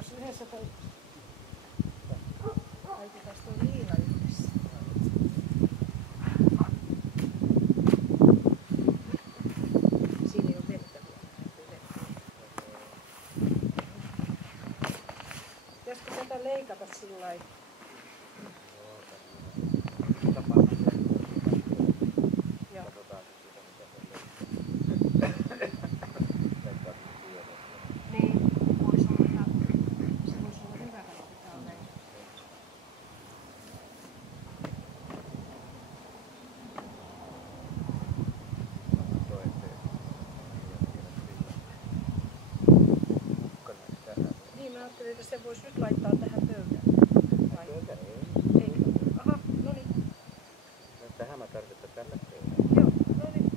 Otetaanpas yhdessä toi. Laitetaan toi liina yhdessä. Siinä ei oo vettä vielä. Pitäisikö tätä leikata sillai? Että se voisi nyt laittaa tähän pöydälle. Pöydälle ei. Eikö? Aha, no niin. Tähän mä tarvitaan tällä pöydällä. Joo, no niin.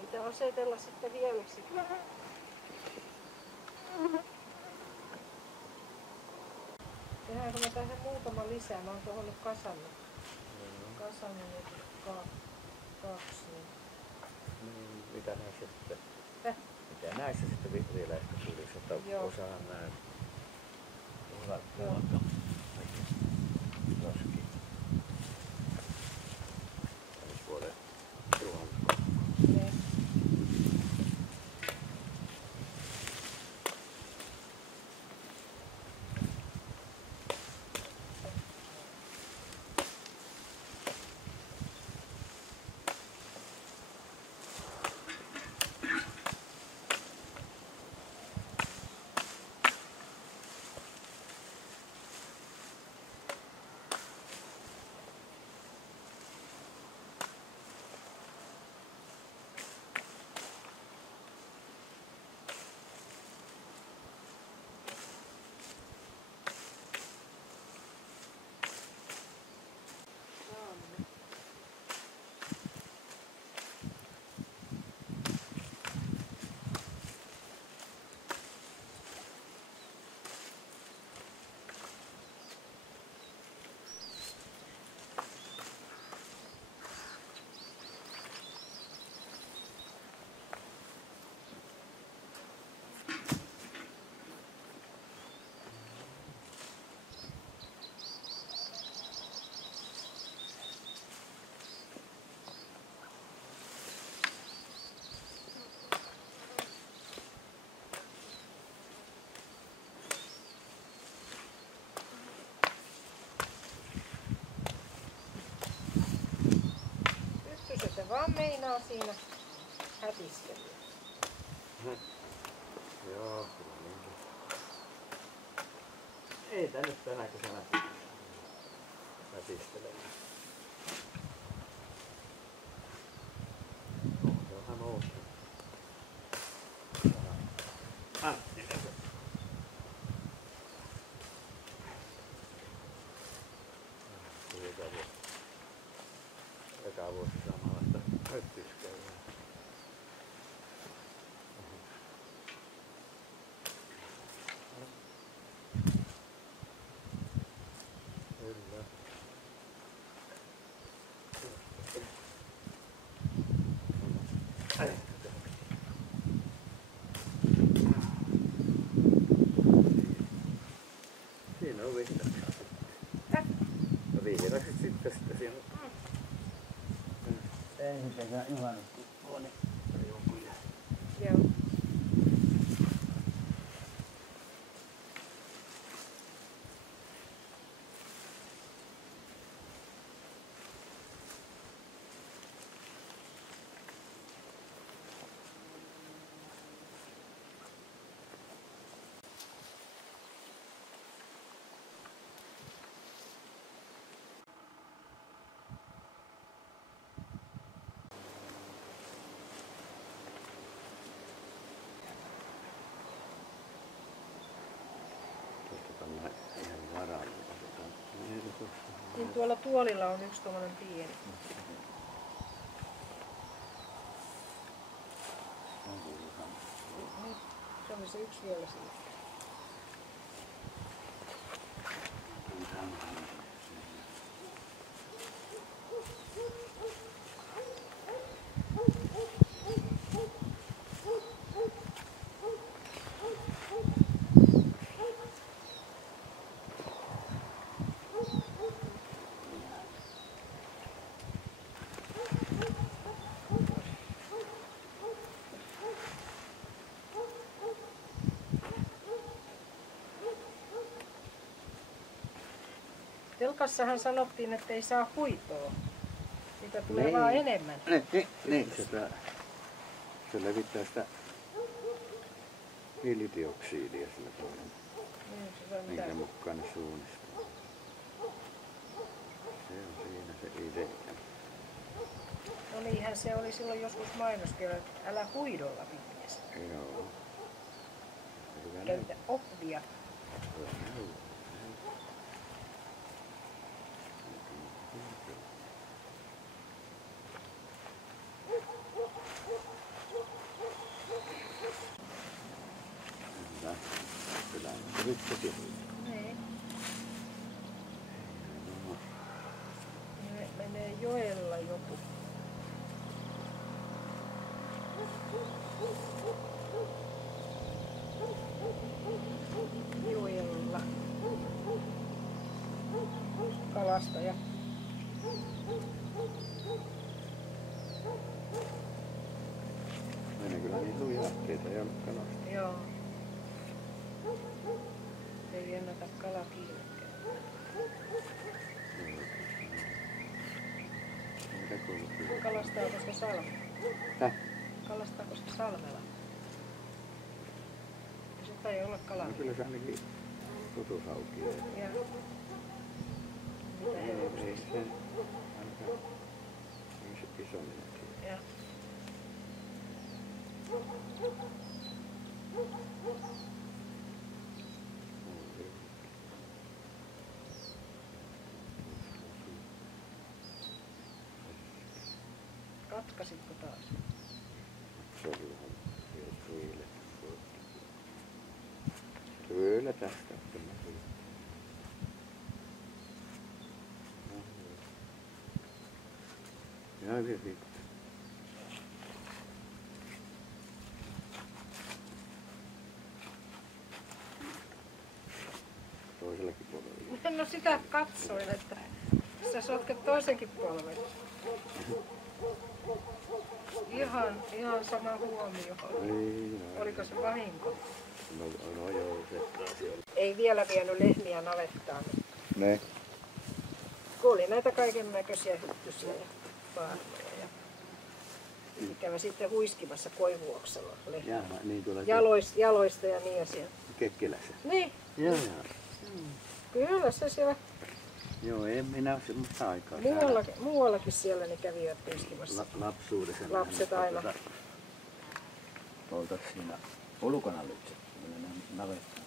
Niitä asetella sitten vielä sitten. Tehdäänkö mä tähän muutama lisää? Mä oon tuohon nyt kasannut. Kasannut nyt kaksi. Niin, mitä näissä sitten? Mitä näissä sitten vielä ehkä tulisi, että osaan näin. Joo. Joskin. Ensi vuoden juhannuskuu. Se vaan meinaa siinä hätistelyä. Joo, kyllä niinkin. Ei tää nyt tänä kesänä hätistelemään. Onhan outo. Antti. Eka vuosi samanlaista höttiskäyvää. Kyllä. Siinä on vihreäksi sitten. No vihreäksi sitten siinä. Ensi kesän juhannuskuu, niin riukuja. Joo. Niin tuolla tuolilla on yksi tommonen pieni. Niin, se oli se yksi vielä siitä. Telkassahan sanottiin, että ei saa huitoa. Sitä tulee vaan enemmän. Niin, se levittää sitä hiilidioksidia sillä toinen. Minkä mukaan ne suunnistaa. Se on siinä se idea. No niinhän se oli silloin joskus mainoskella, että älä huidolla pitkästä. Joo. Käytä oppia. Niin. Ne menee joella joku. Joella. Kalastaja. Menee kyllä niin lujahkeita ja kalasta. Joo. Ei ennätä kala kiillekään. Mitä kuuluu? Kalastaako se salmella? Häh? Kalastaako se salmella? Se ei olla kalaa. No kyllä se ainakin kutushaukia. Ja. Mitä he Ei se ainakaan isomminenkin. Ja. Katkasitko taas? Kyllä tästä. Ja hyvin riittää. Toisellakin puolella. No sitä katsoin, että sä sotket toisenkin polven. Ihan sama huomio. Ei, no, Oliko se vahinko? no joo, se oli. Ei vielä vienyt lehmiä navettaan. Ne. Kun oli näitä kaiken näköisiä hyttysiä ja paarvoja. Ja ikävä sitten huiskimassa koivuoksella lehmiä. Jaha, niin tuolla Jaloista ja niin ja siellä. Kekkilässä. Niin, Joo. kyllä se siellä. Joo, en minä ole semmoista aikaa. Muuallakin siellä ne kävivät huiskimassa. Lapsuudessa. Lapset aina. Oltais siinä ulkona lypsetty, ne navettaan.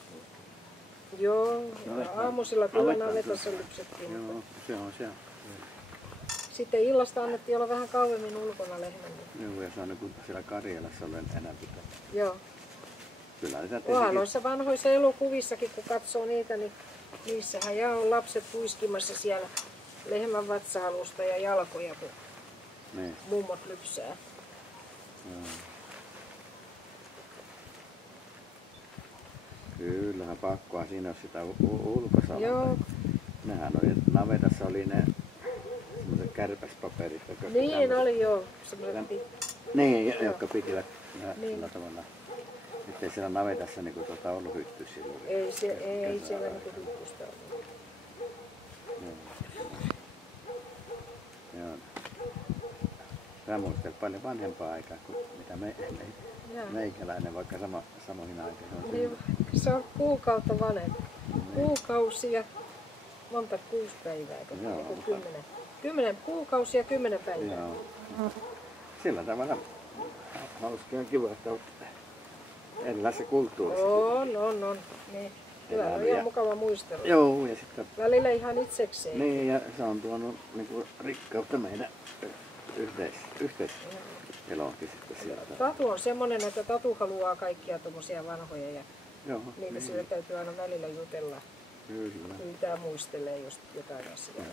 Joo, Navettaan. aamusilla kyllä Navettaan navetassa lypsettiin. Joo, se on se. Sitten illasta annettiin olla vähän kauemmin ulkona lehmän. Joo, ja se on kun siellä Karjalassa olen enää pitää. Joo. Kyllä niitä Onhan noissa vanhoissa elokuvissakin, kun katsoo niitä, niin niissähän ja on lapset puiskimassa siellä lehmän vatsa-alusta ja jalkoja, kun niin. mummot lypsää. Joo. Kyllähän pakkoa siinä on sitä ulkosalata. Joo. Nehän oli, navetassa oli ne semmoiset kärpäspaperit. Niin oli joo. Niin, jotka pitivät Niin. sillä tavalla. Ettei siellä navetassa niinku ollut hyttyä silloin. Ei siellä niinku hyttystä ollut. Joo. Mä muistan paljon vanhempaa aikaa kuin mitä meikäläinen, vaikka samoihin aikoihin. Niin, se on kuukautta vanhempi. Kuukausia, monta 6 päivää, kun 10 kuukausia 10 päivää. Joo. Sillä tavalla hauska ja kiva, että on erilaisessa kulttuurissa. On. Niin. Kyllä on ihan mukava muistella. Joo, ja sitten... Välillä ihan itsekseen. Niin, ja se on tuonut niinku rikkautta meidän yhteiseloonkin sitten sieltä. Tatu on semmoinen, että Tatu haluaa kaikkia tommosia vanhoja ja Joo, niitä sille täytyy aina välillä jutella. Kyllä. Pyytää muistelee just jotain asiaa. Joo.